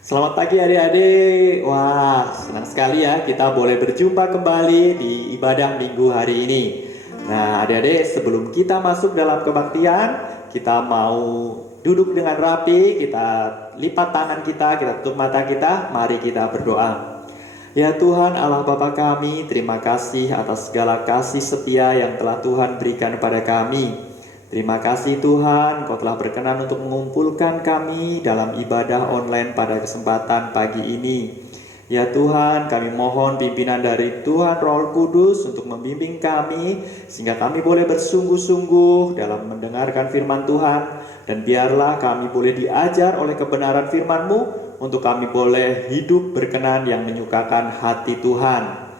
Selamat pagi adik-adik. Wah, senang sekali ya kita boleh berjumpa kembali di ibadah minggu hari ini. Nah, adik-adik, sebelum kita masuk dalam kebaktian, kita mau duduk dengan rapi, kita lipat tangan kita tutup mata kita, mari kita berdoa. Ya Tuhan Allah Bapa kami, terima kasih atas segala kasih setia yang telah Tuhan berikan pada kami. Terima kasih Tuhan, Kau telah berkenan untuk mengumpulkan kami dalam ibadah online pada kesempatan pagi ini. Ya Tuhan, kami mohon pimpinan dari Tuhan Roh Kudus untuk membimbing kami, sehingga kami boleh bersungguh-sungguh dalam mendengarkan firman Tuhan, dan biarlah kami boleh diajar oleh kebenaran firman-Mu, untuk kami boleh hidup berkenan yang menyukakan hati Tuhan.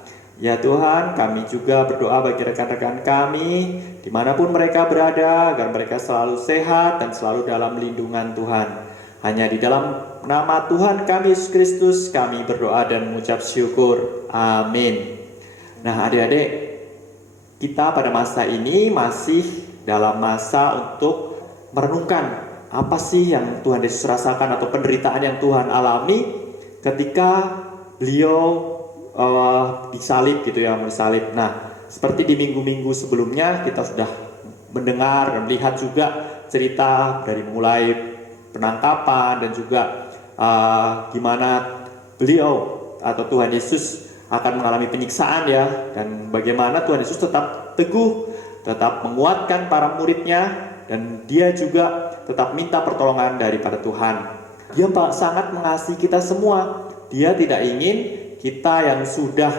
Ya Tuhan, kami juga berdoa bagi rekan-rekan kami dimanapun mereka berada, agar mereka selalu sehat dan selalu dalam lindungan Tuhan. Hanya di dalam nama Tuhan kami Yesus Kristus kami berdoa dan mengucap syukur. Amin. Nah adik-adik, kita pada masa ini masih dalam masa untuk merenungkan apa sih yang Tuhan Yesus rasakan atau penderitaan yang Tuhan alami ketika beliau disalib gitu ya, disalib. Nah, seperti di minggu-minggu sebelumnya kita sudah mendengar dan melihat juga cerita dari mulai penangkapan dan juga gimana beliau atau Tuhan Yesus akan mengalami penyiksaan ya, dan bagaimana Tuhan Yesus tetap teguh, tetap menguatkan para muridnya, dan dia juga tetap minta pertolongan daripada Tuhan. Dia sangat mengasihi kita semua. Dia tidak ingin kita yang sudah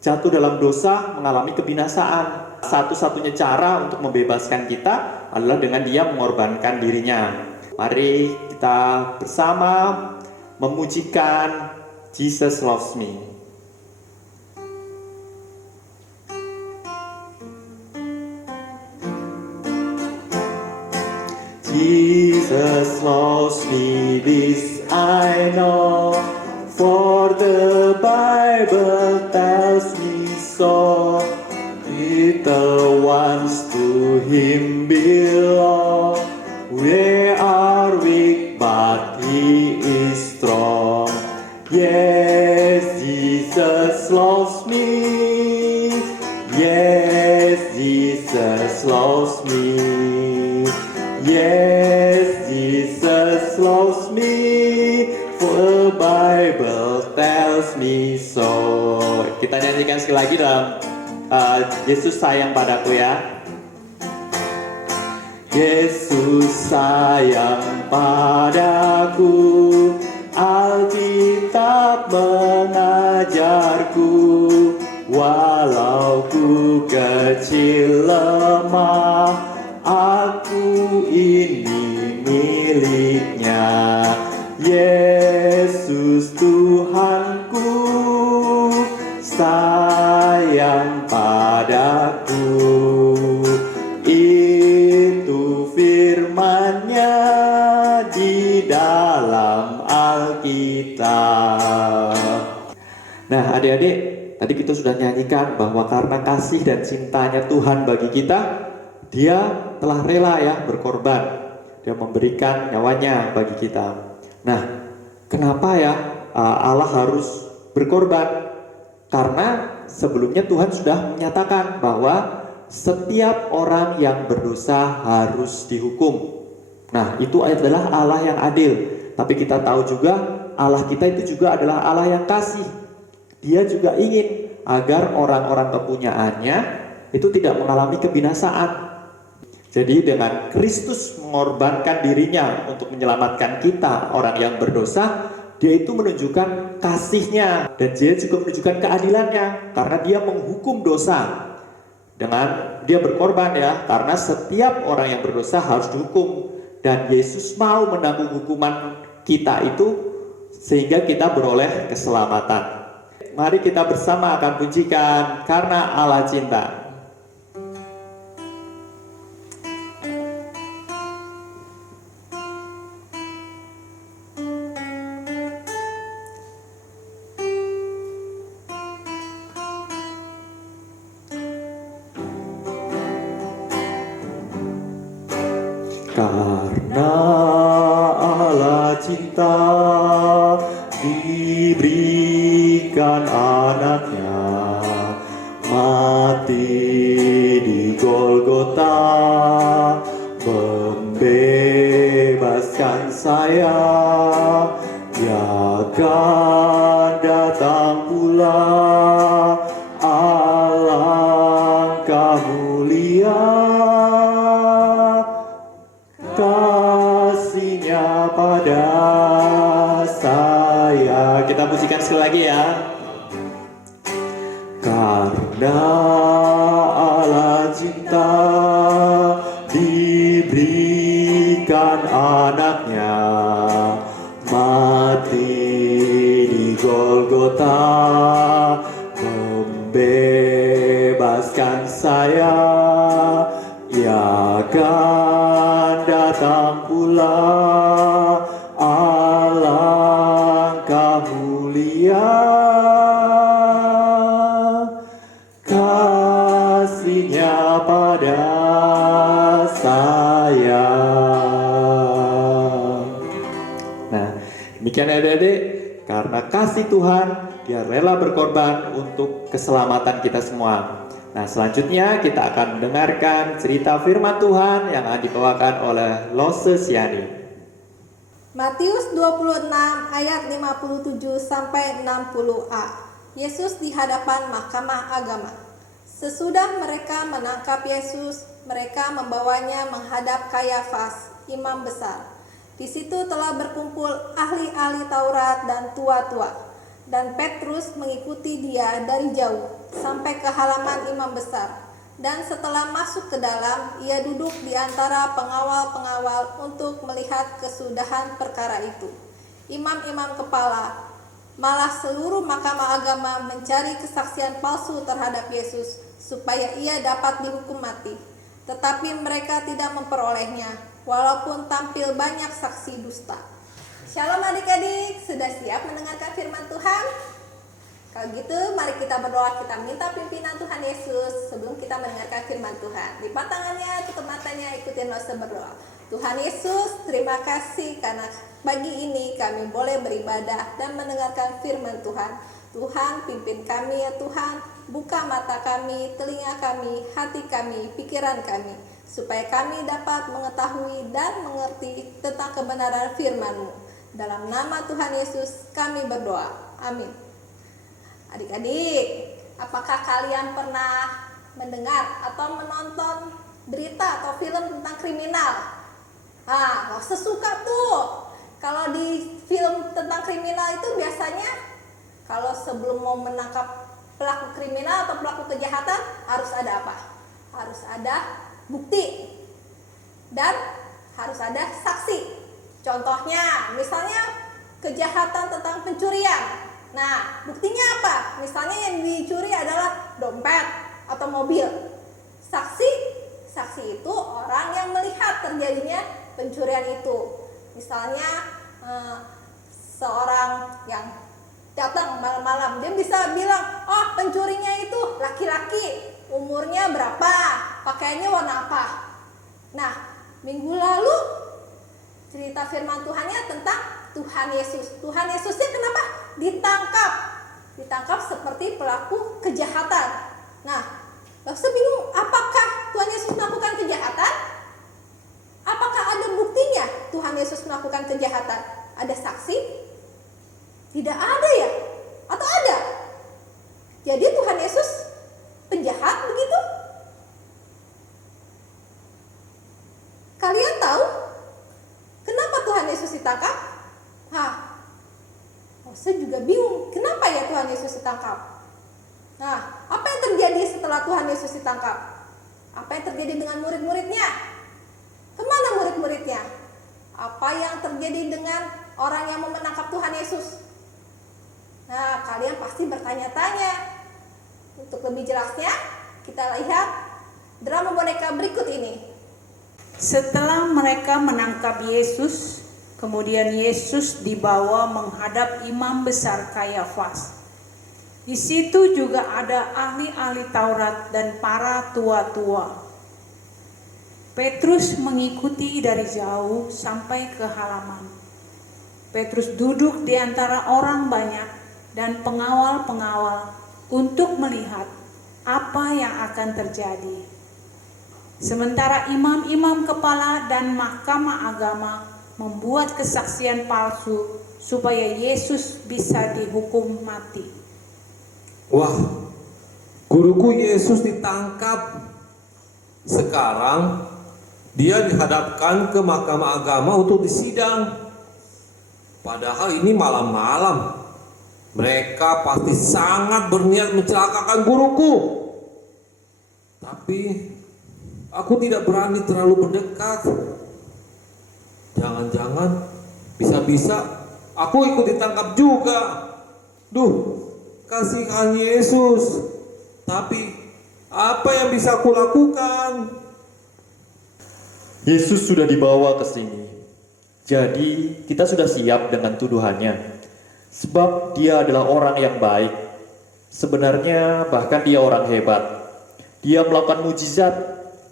jatuh dalam dosa mengalami kebinasaan. Satu-satunya cara untuk membebaskan kita adalah dengan dia mengorbankan dirinya. Mari kita bersama memujikan Jesus Loves Me. Jesus loves me, this I know, for the Bible tells me so. Little ones to Him belong. We are weak, but He is strong. Yes, Jesus loves me. Yes, Jesus loves me. Yes, Jesus loves me, for the Bible tells me so. Kita nyanyikan sekali lagi dalam Yesus sayang padaku ya. Yesus sayang padaku, Alkitab mengajarku, walau ku kecil lemah, aku ini miliknya. Yesus Tuhanku sayang padaku. Itu firman-Nya di dalam Alkitab. Nah adik-adik, tadi kita sudah nyanyikan bahwa karena kasih dan cintanya Tuhan bagi kita, Dia telah rela ya berkorban. Dia memberikan nyawanya bagi kita. Nah, kenapa ya Allah harus berkorban? Karena sebelumnya Tuhan sudah menyatakan bahwa setiap orang yang berdosa harus dihukum. Nah, itu adalah Allah yang adil. Tapi kita tahu juga Allah kita itu juga adalah Allah yang kasih. Dia juga ingin agar orang-orang kepunyaannya itu tidak mengalami kebinasaan. Jadi dengan Kristus mengorbankan dirinya untuk menyelamatkan kita orang yang berdosa, dia itu menunjukkan kasihnya, dan dia juga menunjukkan keadilannya karena dia menghukum dosa. Dengan dia berkorban ya, karena setiap orang yang berdosa harus dihukum, dan Yesus mau menanggung hukuman kita itu sehingga kita beroleh keselamatan. Mari kita bersama akan pujikan Karena Allah Cinta. Karena Allah cinta, memberikan anaknya mati di Golgota, membebaskan saya. Dia akan datang pula, alangkah mulia kasih-Nya pada saya. Kita pujikan sekali lagi ya. Karena Allah cinta diberikan anaknya mati di Golgota, membebaskan saya. Ia akan datang pula, alangkah mulia kasih-Nya pada saya. Nah, demikian adik-adik, karena kasih Tuhan, Dia rela berkorban untuk keselamatan kita semua. Nah, selanjutnya kita akan mendengarkan cerita firman Tuhan yang dibawakan oleh Lose Siani. Matius 26 ayat 57 sampai 60a. Yesus di hadapan mahkamah agama. Sesudah mereka menangkap Yesus, mereka membawanya menghadap Kayafas, imam besar. Di situ telah berkumpul ahli-ahli Taurat dan tua-tua. Dan Petrus mengikuti dia dari jauh sampai ke halaman imam besar. Dan setelah masuk ke dalam, ia duduk di antara pengawal-pengawal untuk melihat kesudahan perkara itu. Imam-imam kepala, malah seluruh mahkamah agama mencari kesaksian palsu terhadap Yesus, supaya ia dapat dihukum mati. Tetapi mereka tidak memperolehnya, walaupun tampil banyak saksi dusta. Shalom adik-adik, sudah siap mendengarkan firman Tuhan? Kalau gitu, mari kita berdoa, kita minta pimpinan Tuhan Yesus sebelum kita mendengarkan firman Tuhan. Lipat tangannya, tutup matanya, ikutin Lose berdoa. Tuhan Yesus, terima kasih karena pagi ini kami boleh beribadah dan mendengarkan firman Tuhan. Tuhan, pimpin kami ya Tuhan, buka mata kami, telinga kami, hati kami, pikiran kami, supaya kami dapat mengetahui dan mengerti tentang kebenaran firman-Mu. Dalam nama Tuhan Yesus kami berdoa. Amin. Adik-adik, apakah kalian pernah mendengar atau menonton berita atau film tentang kriminal? Sesuka tuh. Kalau di film tentang kriminal itu biasanya kalau sebelum mau menangkap pelaku kriminal atau pelaku kejahatan harus ada apa? Harus ada bukti dan harus ada saksi. Contohnya, misalnya kejahatan tentang pencurian. Nah, buktinya apa? Misalnya yang dicuri adalah dompet atau mobil. Saksi itu orang yang melihat terjadinya pencurian itu. Misalnya seorang yang datang malam-malam, dia bisa bilang, oh pencurinya itu laki-laki, umurnya berapa, pakaiannya warna apa. Nah, minggu lalu cerita firman Tuhannya tentang Tuhan Yesus. Tuhan Yesusnya kenapa? Ditangkap seperti pelaku kejahatan. Nah, saya bingung, apakah Tuhan Yesus melakukan kejahatan? Apakah ada buktinya Tuhan Yesus melakukan kejahatan? Ada saksi? Tidak ada ya? Atau ada? Jadi Tuhan Yesus penjahat begitu? Kalian tahu kenapa Tuhan Yesus ditangkap? Saya juga bingung, kenapa ya Tuhan Yesus ditangkap? Nah, apa yang terjadi setelah Tuhan Yesus ditangkap? Apa yang terjadi dengan murid-muridnya? Kemana murid-muridnya? Apa yang terjadi dengan orang yang mau menangkap Tuhan Yesus? Nah, kalian pasti bertanya-tanya. Untuk lebih jelasnya, kita lihat drama boneka berikut ini. Setelah mereka menangkap Yesus, kemudian Yesus dibawa menghadap imam besar Kayafas. Di situ juga ada ahli-ahli Taurat dan para tua-tua. Petrus mengikuti dari jauh sampai ke halaman. Petrus duduk di antara orang banyak dan pengawal-pengawal untuk melihat apa yang akan terjadi. Sementara imam-imam kepala dan mahkamah agama membuat kesaksian palsu supaya Yesus bisa dihukum mati. Wah, guruku Yesus ditangkap. Sekarang dia dihadapkan ke mahkamah agama untuk disidang. Padahal ini malam-malam. Mereka pasti sangat berniat mencelakakan guruku. Tapi aku tidak berani terlalu mendekat. Jangan-jangan bisa-bisa aku ikut ditangkap juga. Duh, kasihan Yesus. Tapi apa yang bisa aku lakukan? Yesus sudah dibawa ke sini. Jadi kita sudah siap dengan tuduhannya. Sebab dia adalah orang yang baik. Sebenarnya bahkan dia orang hebat. Dia melakukan mujizat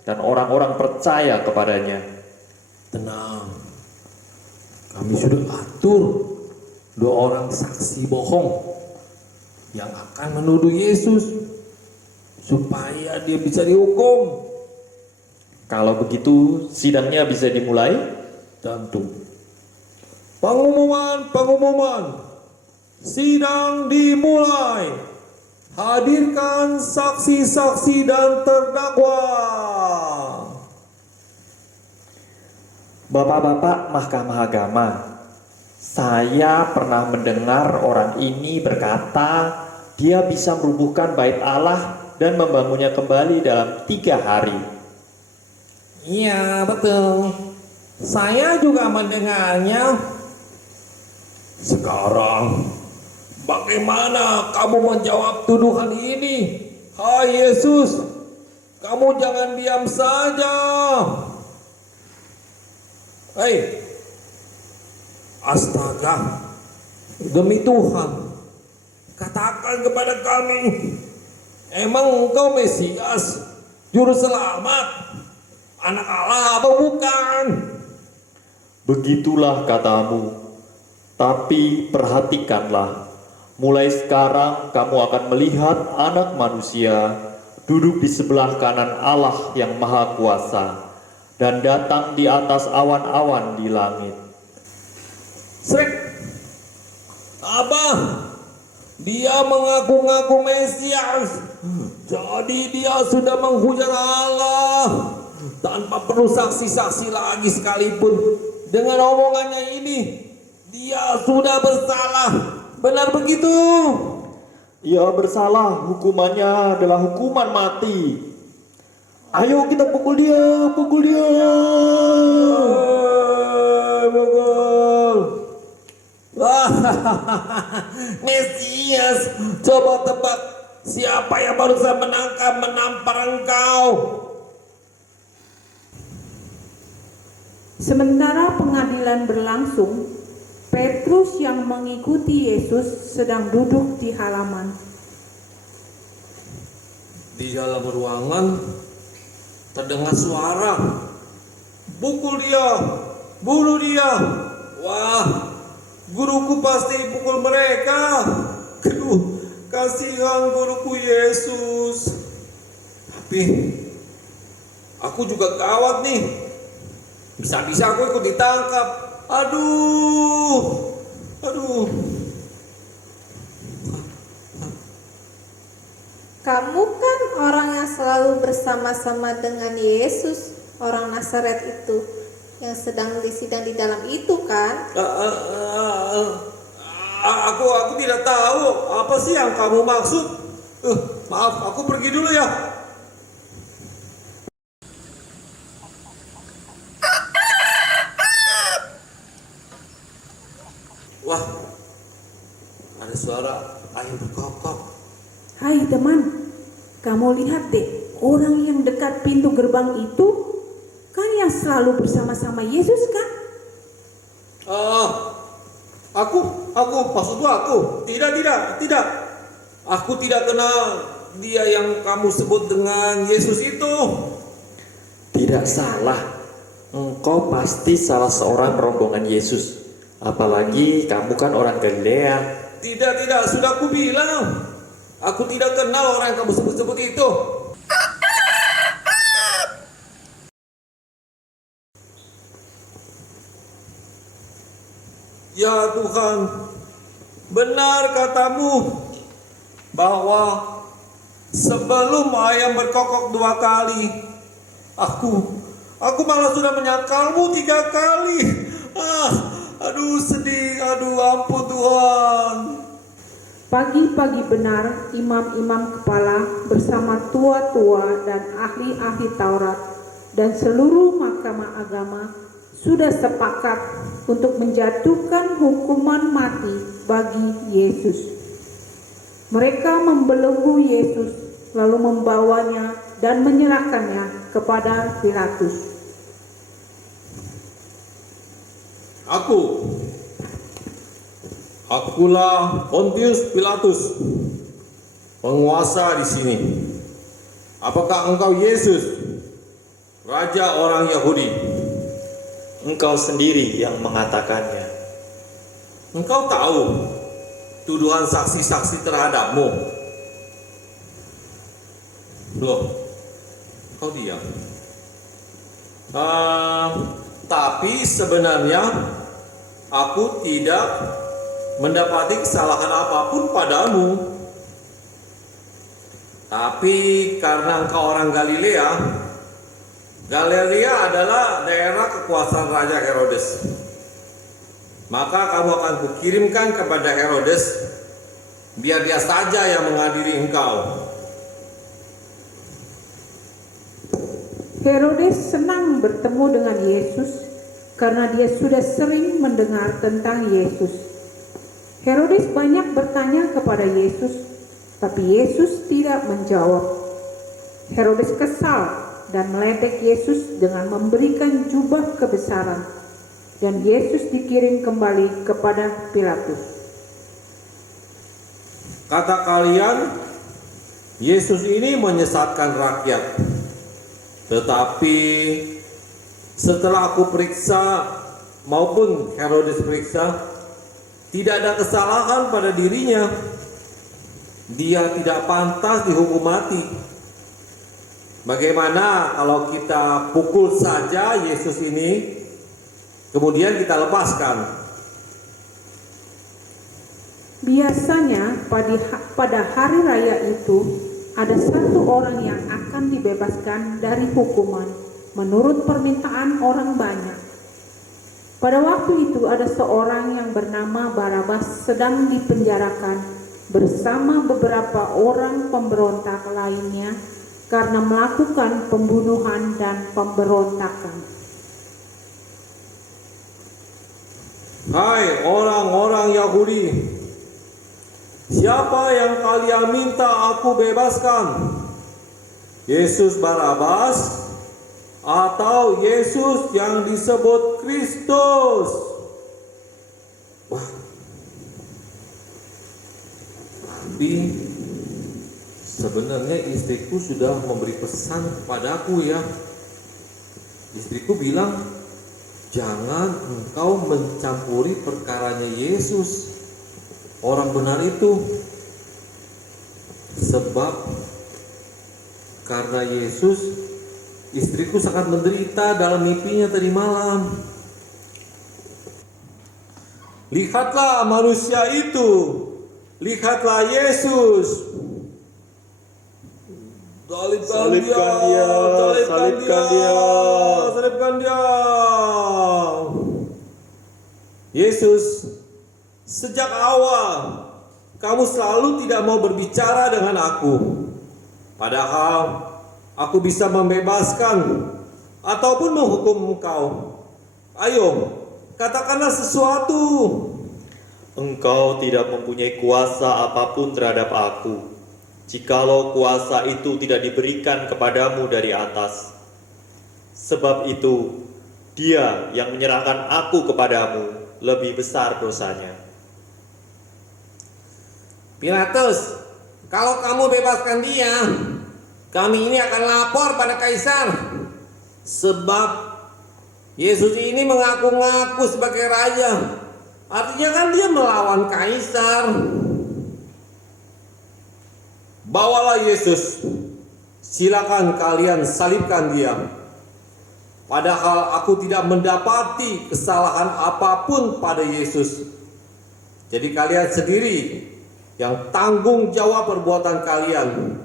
dan orang-orang percaya kepadanya. Tenang. Kami sudah atur 2 orang saksi bohong yang akan menuduh Yesus supaya dia bisa dihukum. Kalau begitu sidangnya bisa dimulai? Tentu. Pengumuman. Sidang dimulai. Hadirkan saksi-saksi dan terdakwa. Bapak-bapak Mahkamah Agama, saya pernah mendengar orang ini berkata dia bisa merubuhkan bait Allah dan membangunnya kembali dalam 3 hari. Iya, betul. Saya juga mendengarnya. Sekarang, bagaimana kamu menjawab tuduhan ini? Hai Yesus, kamu jangan diam saja. Hei, astaga, demi Tuhan, katakan kepada kami, emang engkau Mesias, Juru Selamat, Anak Allah atau bukan? Begitulah katamu. Tapi perhatikanlah, mulai sekarang kamu akan melihat Anak Manusia duduk di sebelah kanan Allah yang Maha Kuasa dan datang di atas awan-awan di langit. Srek, Abah, dia mengaku-ngaku Mesias. Jadi dia sudah menghujat Allah tanpa perlu saksi-saksi lagi sekalipun. Dengan omongannya ini, dia sudah bersalah. Benar begitu? Ia bersalah, hukumannya adalah hukuman mati. Ayo kita pukul dia, pukul dia. Pukul. Wah, Mesias, coba tebak siapa yang barusan menampar engkau? Sementara pengadilan berlangsung, Petrus yang mengikuti Yesus sedang duduk di halaman. Di dalam ruangan terdengar suara, pukul dia, bunuh dia. Wah, guruku pasti pukul mereka. Aduh, kasihan guruku Yesus. Tapi aku juga gawat nih. Bisa-bisa aku ikut ditangkap. Aduh. Kamu kan orang yang selalu bersama-sama dengan Yesus, orang Nazaret itu, yang sedang disidang di dalam itu kan? Aku tidak tahu apa sih yang kamu maksud. Maaf, aku pergi dulu ya. Wah, ada suara air berkokok. Hai teman, kamu lihat deh, orang yang dekat pintu gerbang itu kan yang selalu bersama-sama Yesus kan? Maksudku aku. Tidak. Aku tidak kenal dia yang kamu sebut dengan Yesus itu. Tidak salah, engkau pasti salah seorang rombongan Yesus. Apalagi kamu kan orang Galilea. Tidak, sudah aku bilang. Aku tidak kenal orang yang kamu sebut-sebut itu. Ya Tuhan, benar katamu bahwa sebelum ayam berkokok 2 kali, aku malah sudah menyangkalmu 3 kali. Aduh sedih, aduh ampun Tuhan. Pagi-pagi benar imam-imam kepala bersama tua-tua dan ahli-ahli Taurat dan seluruh mahkamah agama sudah sepakat untuk menjatuhkan hukuman mati bagi Yesus. Mereka membelenggu Yesus lalu membawanya dan menyerahkannya kepada Pilatus. Akulah Pontius Pilatus, penguasa di sini. Apakah engkau Yesus, raja orang Yahudi? Engkau sendiri yang mengatakannya. Engkau tahu tuduhan saksi-saksi terhadapmu. Loh, kau diam. Tapi sebenarnya aku tidak mendapati kesalahan apapun padamu. Tapi karena engkau orang Galilea adalah daerah kekuasaan Raja Herodes. Maka kamu akan kukirimkan kepada Herodes, biar dia saja yang mengadili engkau. Herodes senang bertemu dengan Yesus karena dia sudah sering mendengar tentang Yesus. Herodes banyak bertanya kepada Yesus, tapi Yesus tidak menjawab. Herodes kesal dan meledek Yesus dengan memberikan jubah kebesaran, dan Yesus dikirim kembali kepada Pilatus. Kata kalian, Yesus ini menyesatkan rakyat. Tetapi setelah aku periksa maupun Herodes periksa, tidak ada kesalahan pada dirinya. Dia tidak pantas dihukum mati. Bagaimana kalau kita pukul saja Yesus ini, kemudian kita lepaskan? Biasanya pada hari raya itu ada satu orang yang akan dibebaskan dari hukuman menurut permintaan orang banyak. Pada waktu itu ada seorang yang bernama Barabas sedang dipenjarakan bersama beberapa orang pemberontak lainnya karena melakukan pembunuhan dan pemberontakan. Hai orang-orang Yahudi, siapa yang kalian minta aku bebaskan? Yesus Barabas atau Yesus yang disebut Kristus? Wah. Tapi sebenarnya istriku sudah memberi pesan kepadaku ya. Istriku bilang, jangan engkau mencampuri perkaranya Yesus, orang benar itu. Sebab karena Yesus, istriku sangat menderita dalam mimpinya tadi malam. Lihatlah manusia itu, lihatlah Yesus. Salibkan dia. Yesus, sejak awal kamu selalu tidak mau berbicara dengan aku. Padahal aku bisa membebaskan ataupun menghukum engkau. Ayo, katakanlah sesuatu. Engkau tidak mempunyai kuasa apapun terhadap aku, jikalau kuasa itu tidak diberikan kepadamu dari atas. Sebab itu, dia yang menyerahkan aku kepadamu lebih besar dosanya. Pilatus, kalau kamu bebaskan dia, kami ini akan lapor pada Kaisar. Sebab Yesus ini mengaku-ngaku sebagai raja. Artinya kan dia melawan kaisar. Bawalah Yesus, silakan kalian salibkan dia. Padahal aku tidak mendapati kesalahan apapun pada Yesus. Jadi kalian sendiri yang tanggung jawab perbuatan kalian.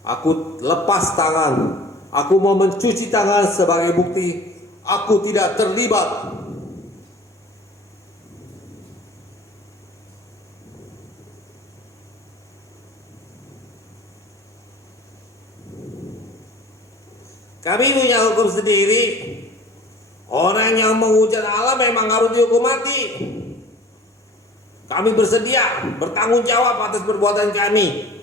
Aku lepas tangan. Aku mau mencuci tangan sebagai bukti aku tidak terlibat. Kami punya hukum sendiri. Orang yang menghujat Allah memang harus dihukum mati. Kami bersedia bertanggung jawab atas perbuatan kami.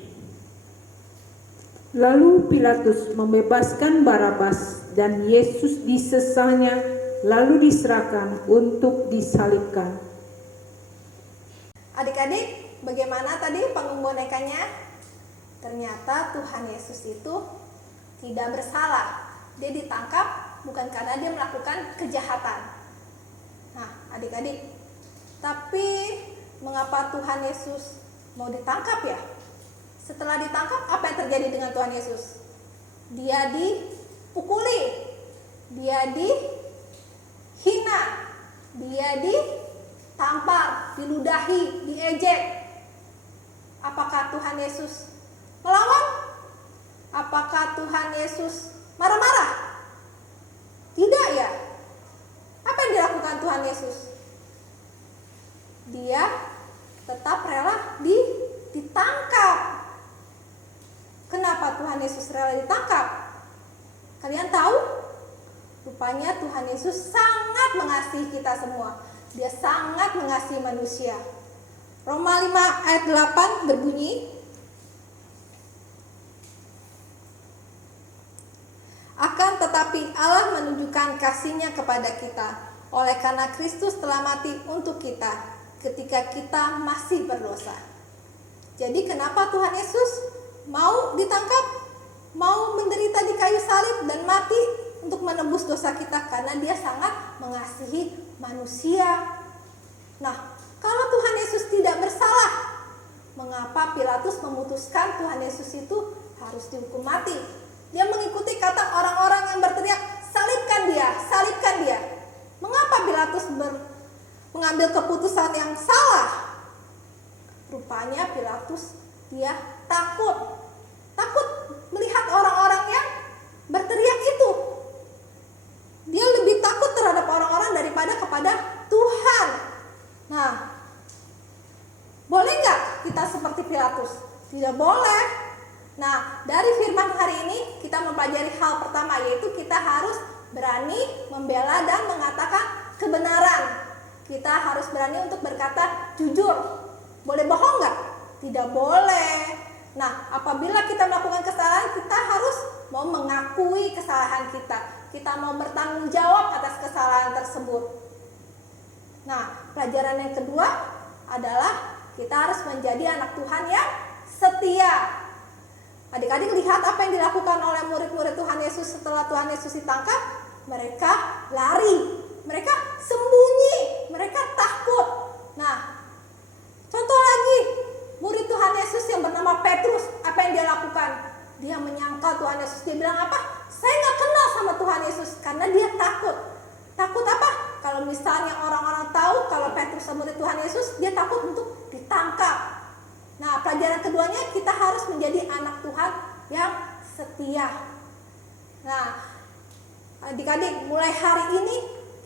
Lalu Pilatus membebaskan Barabas dan Yesus disesahnya lalu diserahkan untuk disalibkan. Adik-adik, bagaimana tadi panggung bonekanya? Ternyata Tuhan Yesus itu tidak bersalah. Dia ditangkap bukan karena dia melakukan kejahatan. Nah, adik-adik, tapi mengapa Tuhan Yesus mau ditangkap ya? Setelah ditangkap, apa yang terjadi dengan Tuhan Yesus? Dia dipukuli, dia dihina, dia ditampar, diludahi, diejek. Apakah Tuhan Yesus melawan? Apakah Tuhan Yesus marah-marah? Tidak ya. Apa yang dilakukan Tuhan Yesus? Dia tetap rela ditangkap. Kenapa Tuhan Yesus rela ditangkap? Kalian tahu? Rupanya Tuhan Yesus sangat mengasihi kita semua. Dia sangat mengasihi manusia. Roma 5 ayat 8 berbunyi, akan tetapi Allah menunjukkan kasih-Nya kepada kita oleh karena Kristus telah mati untuk kita ketika kita masih berdosa. Jadi kenapa Tuhan Yesus mau ditangkap, mau menderita di kayu salib dan mati untuk menebus dosa kita? Karena Dia sangat mengasihi manusia. Nah, kalau Tuhan Yesus tidak bersalah, mengapa Pilatus memutuskan Tuhan Yesus itu harus dihukum mati? Dia mengikuti kata orang-orang yang berteriak, salibkan dia, salibkan dia. Mengapa Pilatus mengambil keputusan yang salah? Rupanya Pilatus dia takut melihat orang-orang yang berteriak itu. Dia lebih takut terhadap orang-orang daripada kepada Tuhan. Nah, boleh nggak kita seperti Pilatus? Tidak boleh. Nah, dari firman hari ini kita mempelajari hal pertama, yaitu kita harus berani membela dan mengatakan kebenaran. Kita harus berani untuk berkata jujur. Boleh bohong nggak? Tidak boleh. Nah, apabila kita melakukan kesalahan, kita harus mau mengakui kesalahan kita. Kita mau bertanggung jawab atas kesalahan tersebut. Nah, pelajaran yang kedua adalah kita harus menjadi anak Tuhan yang setia. Adik-adik lihat apa yang dilakukan oleh murid-murid Tuhan Yesus setelah Tuhan Yesus ditangkap. Mereka lari, mereka sembunyi, mereka takut. Nah, contoh lagi, murid Tuhan Yesus yang bernama Petrus, apa yang dia lakukan? Dia menyangkal Tuhan Yesus. Dia bilang apa? Saya gak kenal sama Tuhan Yesus, karena dia takut. Takut apa? Kalau misalnya orang-orang tahu kalau Petrus murid Tuhan Yesus, dia takut untuk ditangkap. Nah, pelajaran keduanya, kita harus menjadi anak Tuhan yang setia. Nah, adik-adik, mulai hari ini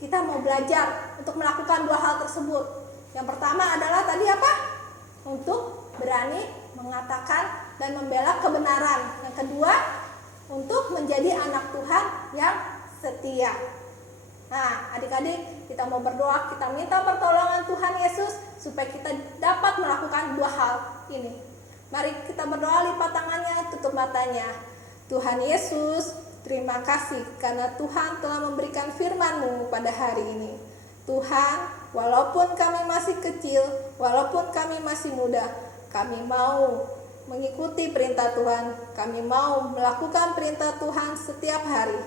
kita mau belajar untuk melakukan dua hal tersebut. Yang pertama adalah tadi apa? Untuk berani mengatakan dan membela kebenaran. Yang kedua, untuk menjadi anak Tuhan yang setia. Nah, adik-adik, kita mau berdoa, kita minta pertolongan Tuhan Yesus supaya kita dapat melakukan dua hal ini. Mari kita berdoa, lipat tangannya, tutup matanya. Tuhan Yesus, terima kasih karena Tuhan telah memberikan firman-Mu pada hari ini. Tuhan, walaupun kami masih kecil, walaupun kami masih muda, kami mau mengikuti perintah Tuhan. Kami mau melakukan perintah Tuhan setiap hari.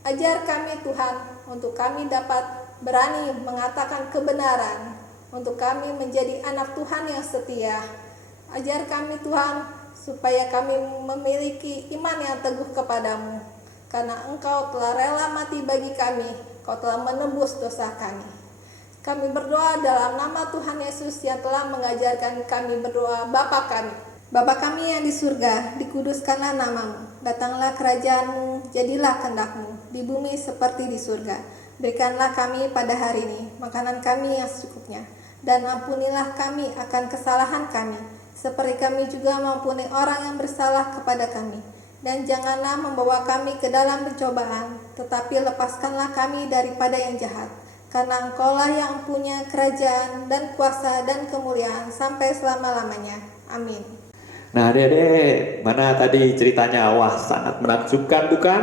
Ajar kami Tuhan untuk kami dapat berani mengatakan kebenaran. untuk kami menjadi anak Tuhan yang setia. Ajar kami Tuhan, supaya kami memiliki iman yang teguh kepadamu, karena Engkau telah rela mati bagi kami, Kau telah menebus dosa kami. Kami berdoa dalam nama Tuhan Yesus yang telah mengajarkan kami berdoa, Bapa kami. Bapa kami yang di surga, dikuduskanlah namamu, datanglah kerajaanmu, jadilah kehendak-mu, di bumi seperti di surga. Berikanlah kami pada hari ini makanan kami yang secukupnya, dan ampunilah kami akan kesalahan kami, seperti kami juga mengampuni orang yang bersalah kepada kami. Dan janganlah membawa kami ke dalam pencobaan, tetapi lepaskanlah kami daripada yang jahat. Karena Engkaulah yang punya kerajaan dan kuasa dan kemuliaan sampai selama-lamanya. Amin. Nah adik-adik, mana tadi ceritanya? Wah, sangat menakjubkan bukan?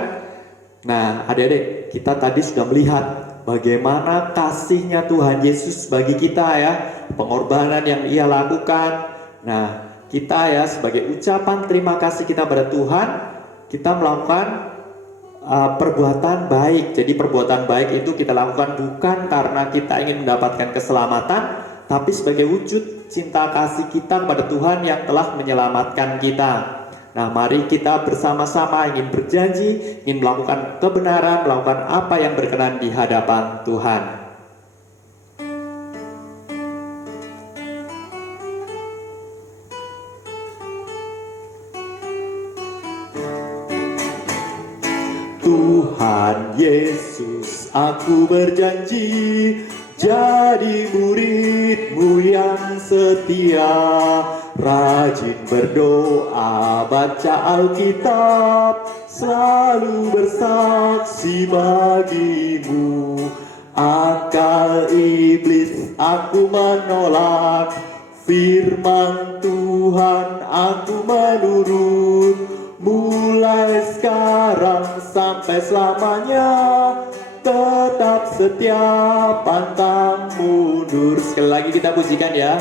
Nah adik-adik, kita tadi sudah melihat bagaimana kasihnya Tuhan Yesus bagi kita ya, pengorbanan yang Ia lakukan. Nah kita ya sebagai ucapan terima kasih kita pada Tuhan, kita melakukan perbuatan baik. Jadi perbuatan baik itu kita lakukan bukan karena kita ingin mendapatkan keselamatan, tapi sebagai wujud cinta kasih kita kepada Tuhan yang telah menyelamatkan kita. Nah mari kita bersama-sama ingin berjanji, ingin melakukan kebenaran, melakukan apa yang berkenan di hadapan Tuhan. Tuhan Yesus, aku berjanji jadi murid-Mu yang setia, rajin berdoa, baca Alkitab, selalu bersaksi bagi-Mu. Akal iblis aku menolak, firman Tuhan aku menurut. Mulai sekarang sampai selamanya, tetap setia, pantang mundur. Sekali lagi kita pujikan ya.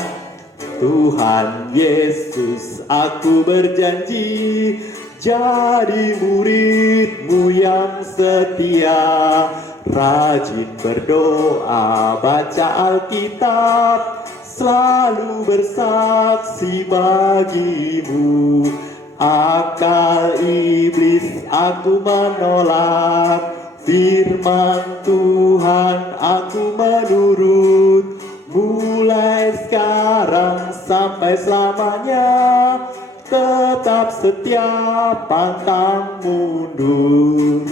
Tuhan Yesus, aku berjanji jadi murid-Mu yang setia, rajin berdoa, baca Alkitab, selalu bersaksi bagi-Mu. Akal iblis aku menolak, firman Tuhan aku menurut. Mulai sekarang sampai selamanya, tetap setia, pantang mundur.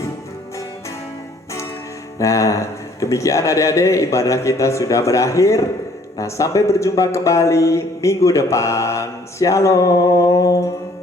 Nah, demikian adik-adik, ibadah kita sudah berakhir. Nah, sampai berjumpa kembali minggu depan. Shalom.